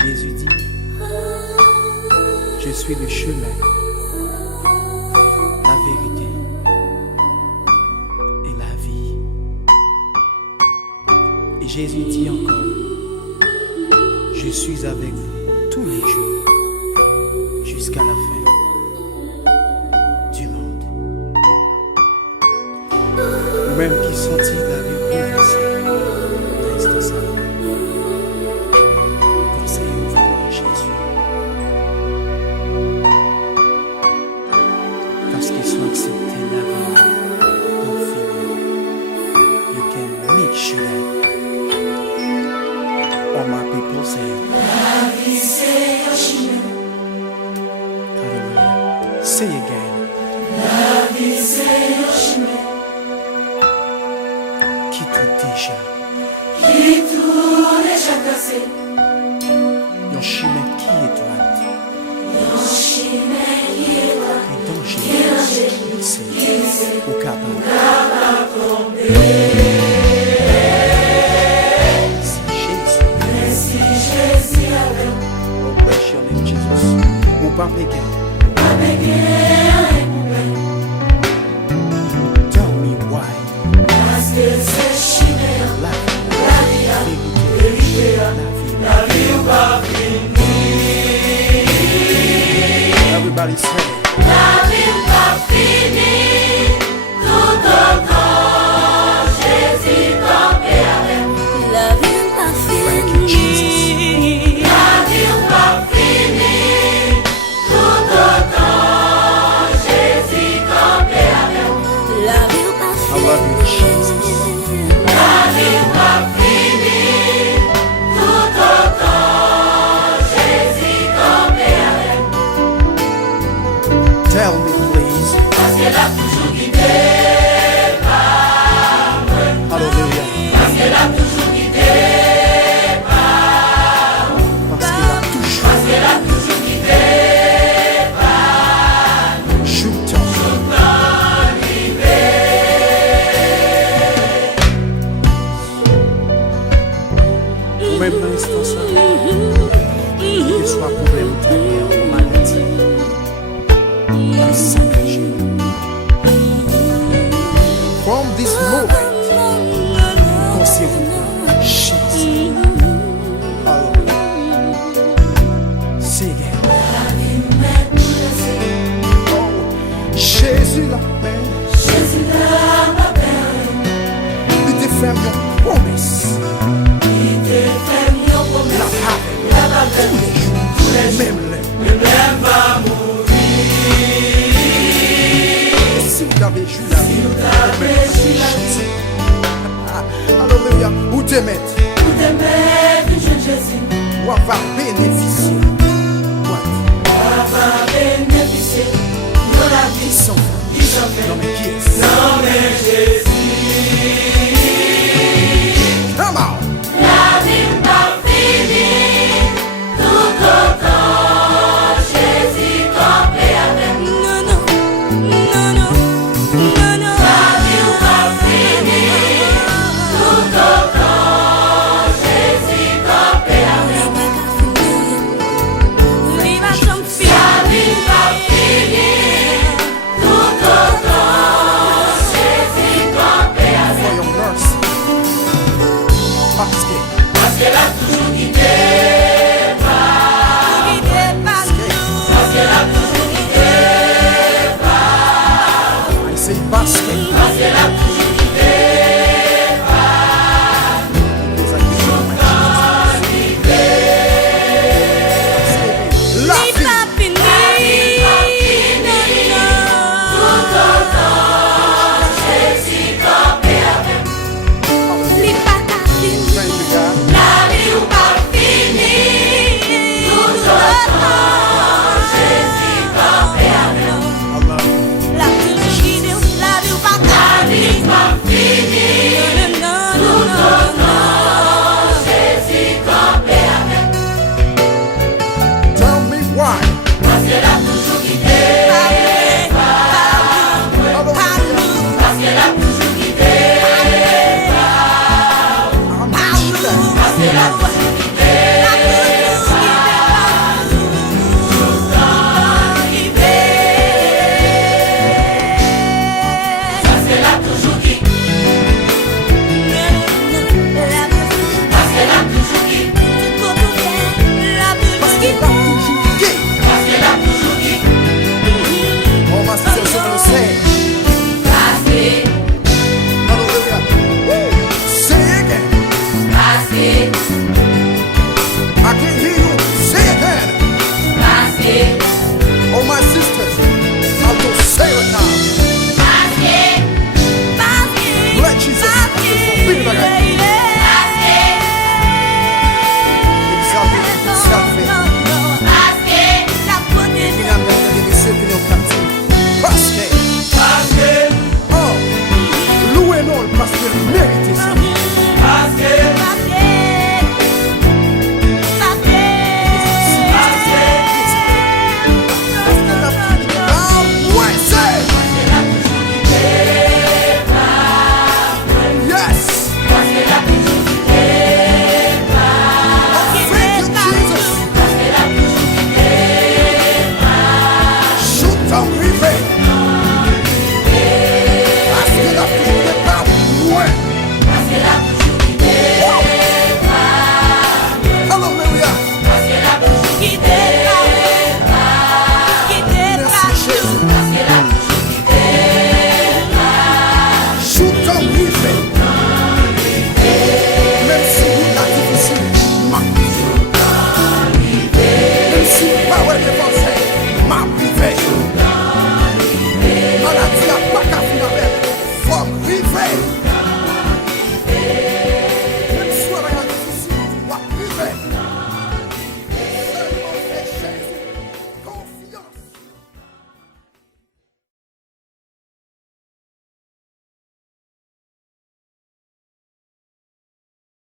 Jésus dit, je suis le chemin, la vérité et la vie. Et Jésus dit encore, je suis avec vous tous les jours jusqu'à la fin du monde. Même qui sentit la vie bouleversée dans l'instant ça. Conseillez-vous en Jésus. Parce qu'ils sont acceptés la vie dans fini. You can make sure that all my people say, La vie c'est un chemin. hallelujah. Say again. La vie c'est un chemin. Qui tout déjà. Qui tout déjà cassé. Yon chemin qui est droit. Un chemin qui est droit. Et danger. Qui est danger. C'est au capable. Si Jésus. Si Jésus avait Oh, bless your name, Jesus. Ou pas péquer. Tell me why. parce que c'est chemin. La vie, vérité, la vie. Ou pas fini. Everybody say. La vie ou pas fini. Tout autant Jésus campé avec. La vie ou pas Thank you, Jesus. fini. La vie ou pas fini. Tout autant Jésus campé avec. La vie ou pas I love you, Jesus. La vie ou pas fini. Tout autant Jésus campé avec. Tell me, please. Parce qu'elle a toujours guidé par moi. Hallelujah. Parce qu'elle a toujours guidé par moi. Parce qu'il a toujours Parce qu'elle a toujours guidé par moi. shoot on. Ou même dans l'instant ça, qu'il soit problème intérieur ou maladie, le sang de Jésus. From this moment, conseillez-vous, Jesus. Hallelujah. Say again. Oh, Jésus la paix, Jésus l'a ma paix. il te fait une promesse. Il te fait mieux La promesse. paix, La paix. tous les jours, même les. Même va mourir. Si vous avez joué la vie, T'avais su la Jésus. Alléluia. Où te mettre, Pour te mettre une jeune Jésus. ou va bénéficier. What? Va bénéficier de la vie. Ils sont Qui s'en fait. non mais qui est Non mais Jésus. Come on. La vie pas finie. Tout autant Jésus campé avec. Non, non, non, non, non, non. La vie pas finie. Tout autant Jésus campé avec. La vie pas finie. Tout autant Jésus campé avec. For your mercy. Parce que Parce qu'elle a toujours guidé par nous. Parce qu'elle a toujours guidé par nous. I say parce que Parce qu'elle a toujours guidé par nous. because I give you my Jesus. La vie. Tout autant Jésus campé avec. Thank you, God. La vie ou pas finie. Tout autant Jésus campé avec. I love you. La vie pas parce qu'elle méritait ça. Shoot